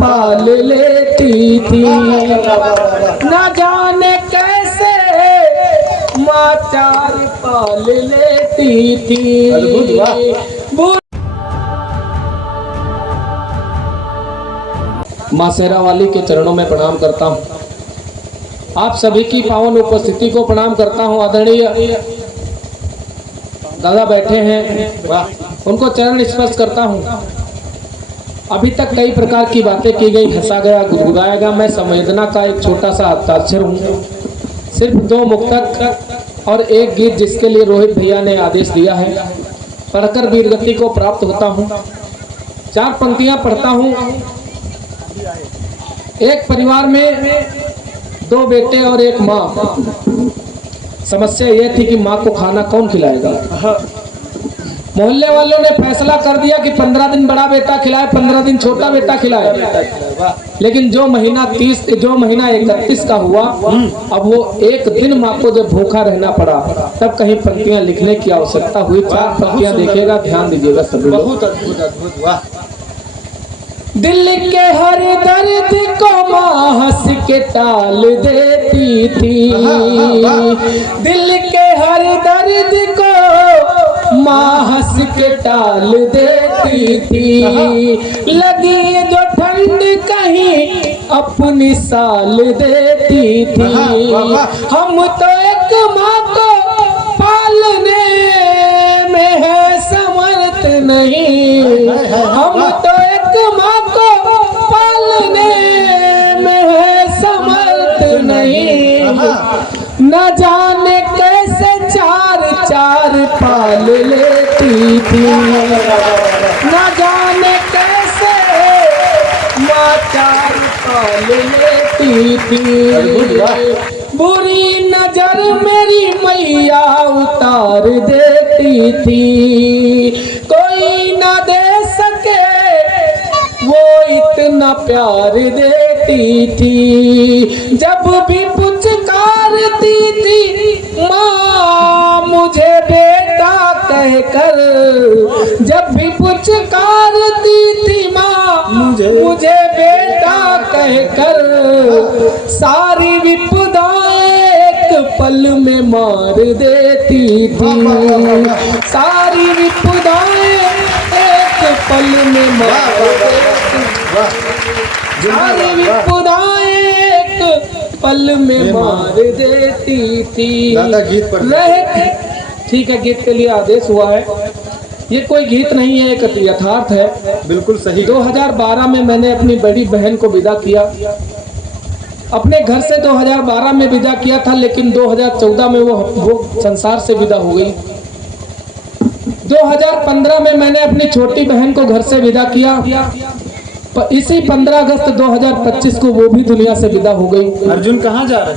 पाल लेती थी। न जाने कैसे माँ चार पाल लेती थी। माँ शेरा वाली के चरणों में प्रणाम करता हूँ। आप सभी की पावन उपस्थिति को प्रणाम करता हूँ। आदरणीय दादा बैठे हैं, उनको चरण स्पर्श करता हूँ। अभी तक कई प्रकार की बातें की गई, हंसा गया, गुदगुदाया गया। मैं संवेदना का एक छोटा सा हस्ताक्षर हूँ। सिर्फ 2 मुक्तक और एक गीत जिसके लिए रोहित भैया ने आदेश दिया है, पढ़कर वीरगति को प्राप्त होता हूँ। 4 पंक्तियाँ पढ़ता हूँ। एक परिवार में 2 बेटे और एक माँ। समस्या यह थी कि माँ को खाना कौन खिलाएगा। मोहल्ले वालों ने फैसला कर दिया कि 15 दिन बड़ा बेटा खिलाए, 15 दिन छोटा बेटा खिलाए। लेकिन जो महीना 31 का हुआ, अब वो एक दिन माँ को जब भूखा रहना पड़ा, तब कहीं पंक्तियां लिखने की आवश्यकता हुई। 4 पंक्तियां देखिएगा, ध्यान दीजिएगा सभी। बहुत अद्भुत अद्भुत, वाह। दिल के हर दर्द को माँ हंस के टाल देती थी। दिल के हर दर्द को माँ हंस के टाल देती थी। लगी जो ठंड कहीं अपनी साल देती थी। हम तो एक माँ को पालने में है समर्थ नहीं। हम तो एक माँ को पालने में है समर्थ नहीं। न जाने कैसे 4 पाल लेती थी। न जाने कैसे माँ 4 पाल लेती थी। बुरी नजर मेरी मैया उतार देती थी। कोई ना दे सके वो इतना प्यार देती थी। जब भी पुचकारती थी माँ मुझे बेटा कहकर, जब भी पुचकारती थी माँ मुझे बेटा कहकर, सारी विपदाएं एक पल में मार देती थी। सारी विपदाएं एक पल में मार देती थी। सारी विपदाएं एक पल में मार देती थी। ठीक है, गीत के लिए आदेश हुआ है। ये कोई गीत नहीं है, एक यथार्थ है। बिल्कुल सही। 2012 में मैंने अपनी बड़ी बहन को विदा किया। अपने घर से 2012 में विदा किया था, लेकिन 2014 में वो संसार से विदा हो गई। 2015 में मैंने अपनी छोटी बहन को घर से विदा किया। इसी 15 अगस्त 2025 को वो भी दुनिया से विदा हो गई। अर्जुन कहाँ जा रहे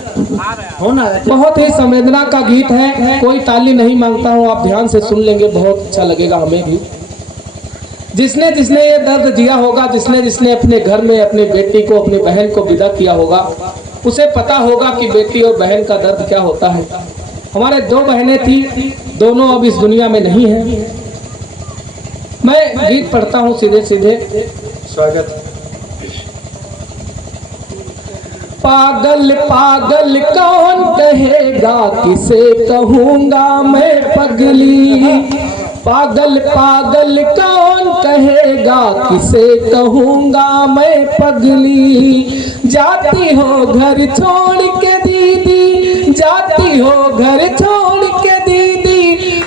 होना है? बहुत ही संवेदना का गीत है, कोई ताली नहीं मांगता हूँ, आप ध्यान से सुन लेंगे, बहुत अच्छा लगेगा हमें भी। जिसने जिसने ये दर्द जिया होगा, जिसने जिसने अपने घर में अपनी बेटी को, अपनी बहन को विदा किया होगा, उसे पता होगा कि बेटी और बहन का दर्द क्या होता है। हमारे 2 बहनें थी, दोनों अब इस दुनिया में नहीं है। मैं गीत पढ़ता हूँ सीधे सीधे। स्वागत। पागल पागल कौन कहेगा, किसे कहूँगा मैं पगली। पागल पागल कौन कहेगा, किसे कहूँगा मैं पगली। जाती हो घर छोड़ के दीदी, जाती हो घर छोड़ के दीदी,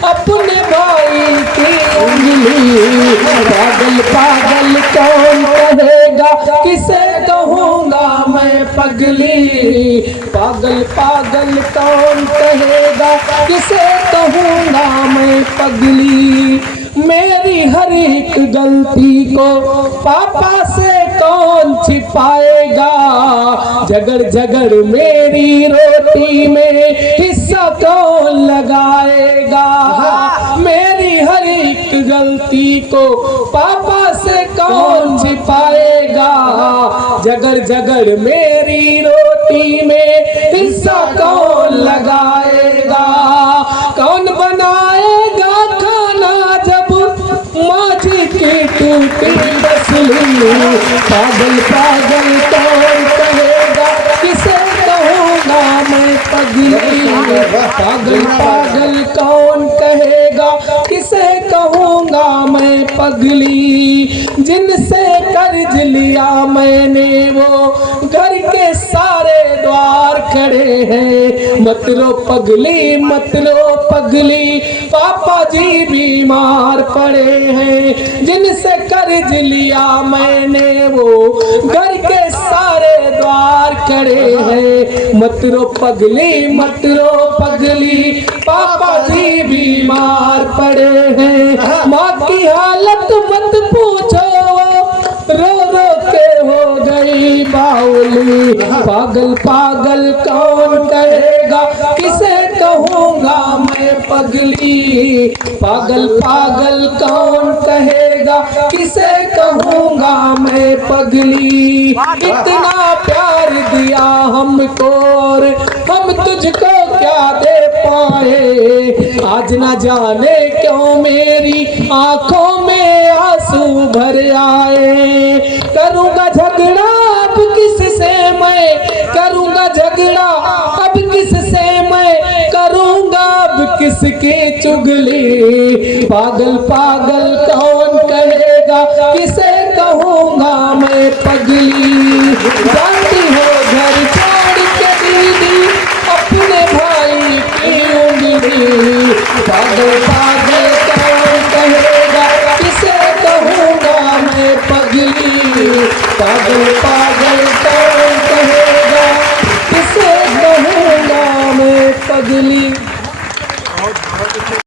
अपने भाई की उंगली। पागल पागल कौन कहेगा, किसे कहूँगा मैं पगली। पागल पागल कौन कहेगा, किसे कहूँगा मैं पगली। मेरी हर एक गलती को पापा से कौन छिपाएगा। झगड़ झगड़ मेरी रोटी में हिस्सा कौन लगाएगा। मेरी हर एक गलती को पापा से कौन छिपाएगा। झगड़ झगड़ मेरी रोटी में हिस्सा कौन लगाएगा। कौन बनाएगा खाना जब माझी की टूटी बस पगली, पागल पागल कौन कहेगा, किसे कहूँगा मैं पगली, पागल पागल कौन कहेगा, किसे कहूँगा मैं पगली। जिनसे कर्ज लिया मैंने वो घर के सारे द्वार खड़े हैं, मत रो पगली मत रो पगली, पापा जी बीमार पड़े हैं। जिनसे कर्ज लिया मैंने वो घर के सारे द्वार खड़े हैं, मत रो पगली मत रो पगली, पापा जी बीमार पड़े हैं। माँ की हालत मत पूछो, रो रो के हो गई बाउली, पागल पागल कौन कहेगा, किसे कहूँगा मैं पगली, पागल पागल कौन कहेगा, किसे कहूँगा मैं पगली। इतना प्यार दिया हमको और हम तुझको क्या दे पाए, आज न जाने क्यों मेरी आंखों में आंसू भर आए। करूँगा झगड़ा अब किससे मैं, करूँगा झगड़ा अब किससे मैं, करूँगा अब किसकी चुगली, पागल पागल कौन कहेगा, किसे कहूँगा मैं पगली। जाती हो घर छोड़ के दीदी अपने भाई की उंगली, पागल पागल कौन कहेगा, किसे कहूँगा मैं पगली, पागल पागल